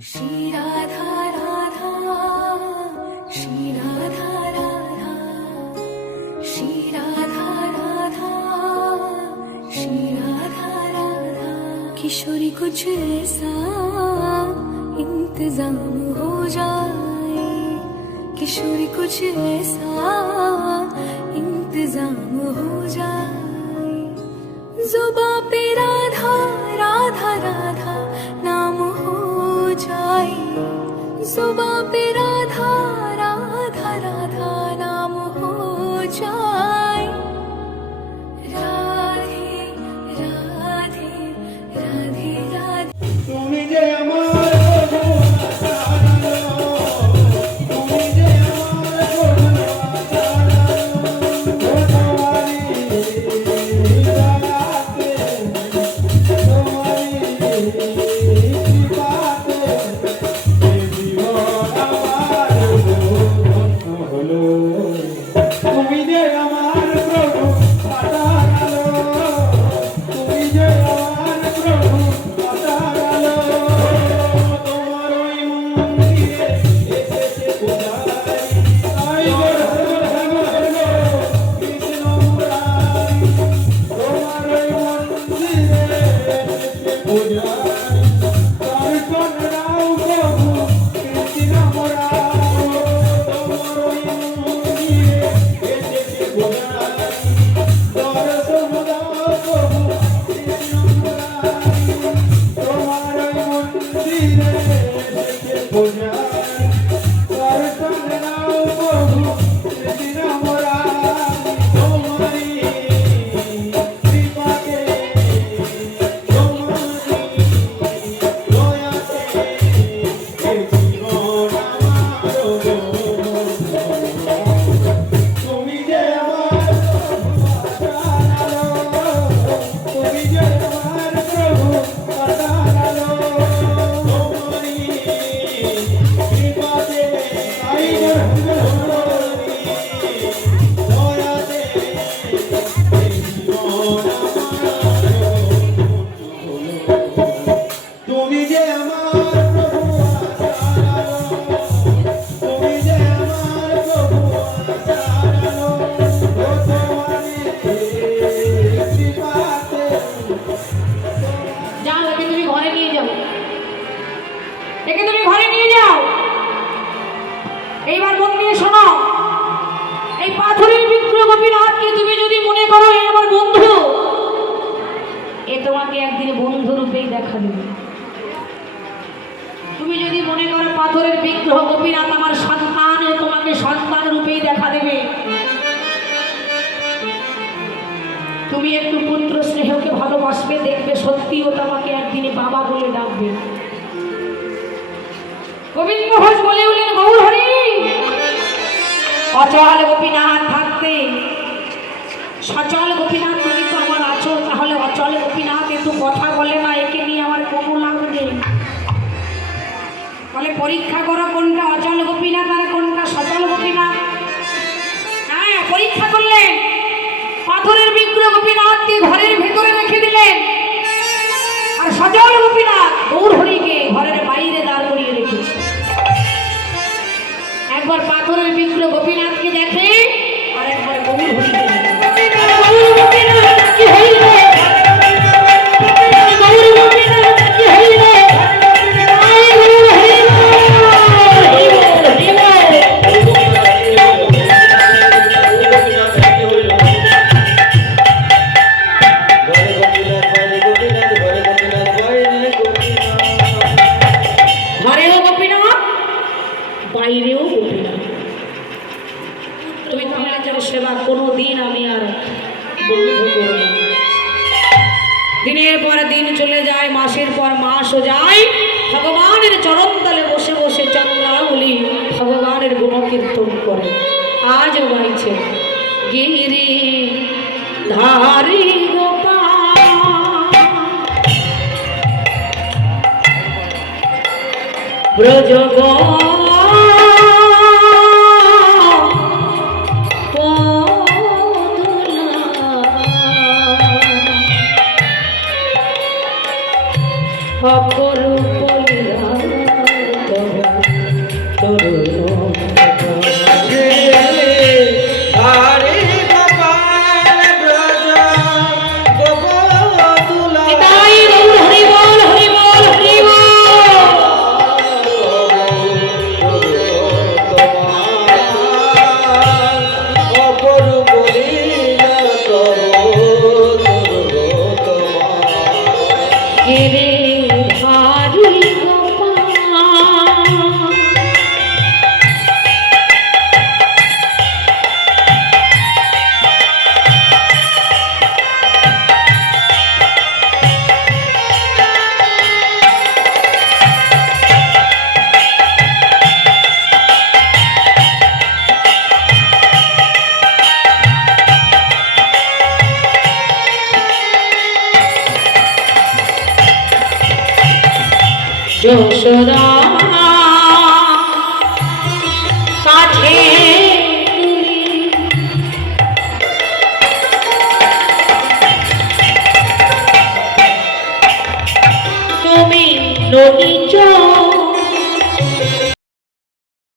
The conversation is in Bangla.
श्री राधा राधा श्री राधा राधा श्री राधा राधा श्री राधा राधा किशोरी कुछ ऐसा इंतजाम हो जाए किशोरी कुछ ऐसा इंतजाम हो जाए जुबां पे राधा राधा राधा नाम हो जाए जुबां पे राधा राधा राधा नाम हो जाए राधे राधे राधे राधे তুমি যে আমার তুমি যে আমার তুমি যে আমার প্রভু তুমি যে আমার প্রভু তোমার ওই মন্দিরে এসেছে পূজারি কৃষ্ণ মুরারি তোমার ওই মন্দিরে এসেছে পূজারি দর্শন দাও প্রভু কৃষ্ণ মুরারি তোমার ওই মন্দিরে এসেছে পূজারি দর্শন দাও প্রভু কৃষ্ণ মুরারি তোমার ওই মন্দিরে এসেছে পূজারি দর্শন দাও প্রভু কৃষ্ণ মুরারি তোমারি কৃপাতে তোমারি দয়াতে এ জীবন আমার তুমি যে আমার তুমি যে আমার প্রভু তোমারি কৃপাতে দয়াতে তুমি যে আমার প্রভু তুমি যে আমার প্রভু কৃপাতে যাও একে তুমি ঘরে নিয়ে যাও একে তুমি ঘরে নিয়ে যাও এইবার মন দিয়ে শোনো এই পাথরের বিগ্রহ গোপীনাথকে তুমি যদি মনে করো এ আমার বন্ধু এ তোমাকে একদিন বন্ধু রূপেই দেখা দেবে তুমি যদি মনে করো পাথরের বিগ্রহ গোপীনাথ আমার সন্তান ও তোমাকে সন্তান রূপেই দেখা দেবে তুমি একটু পুত্র স্নেহকে ভালোবাসবে দেখবে সত্যি ও তোমাকে একদিনে বাবা বলে ডাকবে গোবিন্দ ঘোষ বলে উঠলেন গৌর হরি অচল গোপীনাথ থাকতে সচল গোপীনাথ তুমি তো আমার আছো তাহলে অচল গোপীনাথ একটু কথা বলে না একে নিয়ে আমার কোনো লাগবে বলে পরীক্ষা করো কোনটা অচল গোপীনাথ আর কোনটা সচল গোপীনাথ হ্যাঁ পরীক্ষা করলেন পাথরের বিগ্রহ গোপীনাথকে ঘরের ভেতরে রেখে দিলেন আর সচল গোপীনাথ গৌর হরিকে ঘরের বাইরে দাঁড় করিয়ে রেখেছে একবার পাথরের বিগ্রহ গোপীনাথকে দেখে আর একবার গৌর হরিকে গৌর গোপীনাথ কি হইলে গৌর গোপীনাথ কি হইলে ঘরেও গোপীনাথ বাইরেও গোপীনাথ তুমি তোমার সেবা কোনো দিন আমি আর বন্ধ করব না দিনের পর দিন চলে যায় মাসের পর মাসও যায় ভগবানের চরণ তলে বসে বসে চন্দ্রাবলী ভগবানের গুণকীর্তন করে আজও গাইছে গিরি ধারি গোপাল ব্রজ অপরূপ লীলা তরুণ হরে গোপাল ব্রজ গোপতুলা তাই গৌর হরি বল হরি বল হরি বল। অপরূপ লীলা হেরে হারি গোপাল যশোদা কাছে তুমি নদী চর